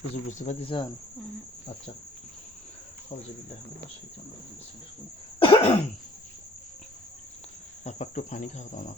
কিছু বুঝতে পারতেছেন? আচ্ছা। আপা একটু পানি খাও তো আমার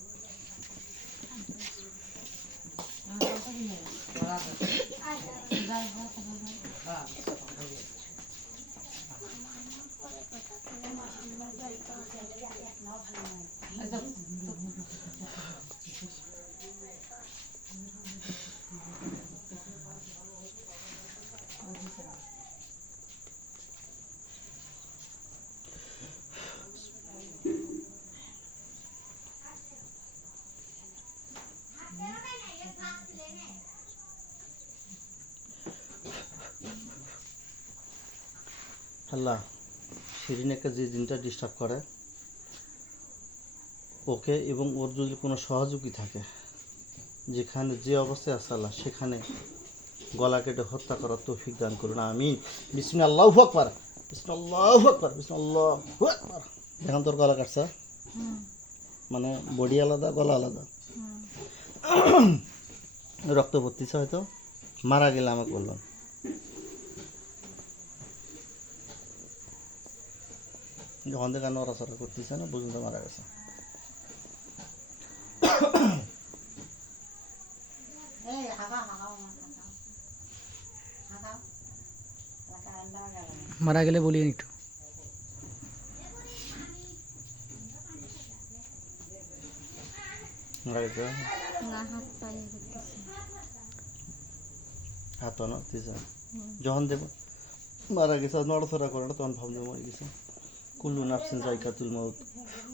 আল্লাহ শিরিনাকে যে জিনটা ডিস্টার্ব করে ওকে এবং ওর যদি কোনো সহযোগী থাকে যেখানে যে অবস্থায় আছে আল্লাহ সেখানে গলা কেটে হত্যা করার তৌফিক দান করুন আমি বিসমি আল্লাহ আকবার বিসমি আল্লাহ আকবার বিসমি আল্লাহ আকবার। এখন তোর গলা কাটছে? মানে বডি আলাদা গলা আলাদা। রক্ত পড়তেছে হয়তো মারা গেলে আমাকে বললাম। যখন থেকে নড়াচড়া করতেছে না পর্যন্ত মারা গেছে। মারা গেলে বলিয়েন একটু। মারা গেছে? না হাত যখন দেব মারা গেছে নড়াচড়া করে না তখন ভাবলে মরে গেছে। কুল্লু নাফসিন জায়কাতুল মৌত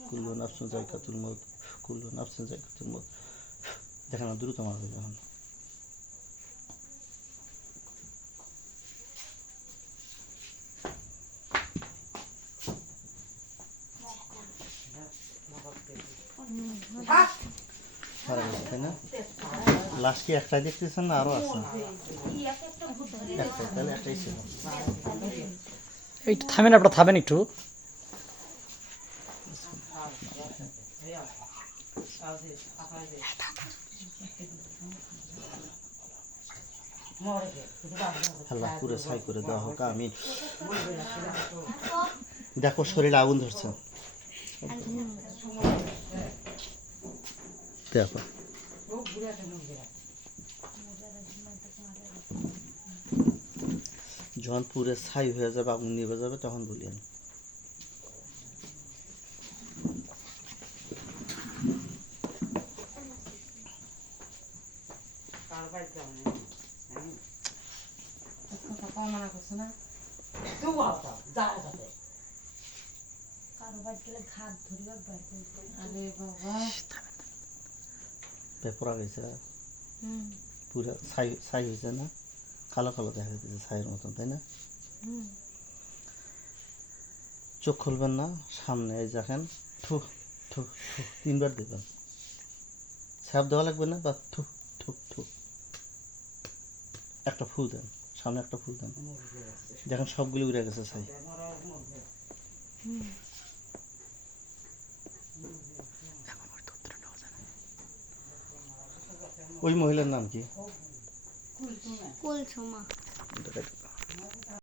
কুল্লু নাফসিন জায়কাতুল মৌত কুল্লু নাফসিন জায়কাতুল মৌত দেখে না, দ্রুত মারা গেছে এখন লাশ কি একটাই দেখতেছেন না আরও আছে? একটাই ছিল। থামেন, আপনারা থামেন একটু। আল্লাহ পুরো ছাই করে দেওয়া হোক আমি দেখো শরীরে আগুন ধরছে। দেখো। যখন পুরে ছাই হয়ে যাবে আগুন নিভে যাবে তখন বলিয়েন পেপরা গেছে হুম। পুরো ছাই ছাই হয়েছে না? কালো কালো দেখা যাচ্ছে ছাইয়ের মতন তাই না? চোখ খুলবেন না সামনে এই দেখেন থু থু থু তিনবার দেবেন ছাপ দেওয়া লাগবে না বা থু থু থু। একটা ফুল দেন সামনে একটা ফুল দেন। দেখেন সবগুলো উড়ে গেছে সাই ওই মহিলার নাম কি? কুলসুমা।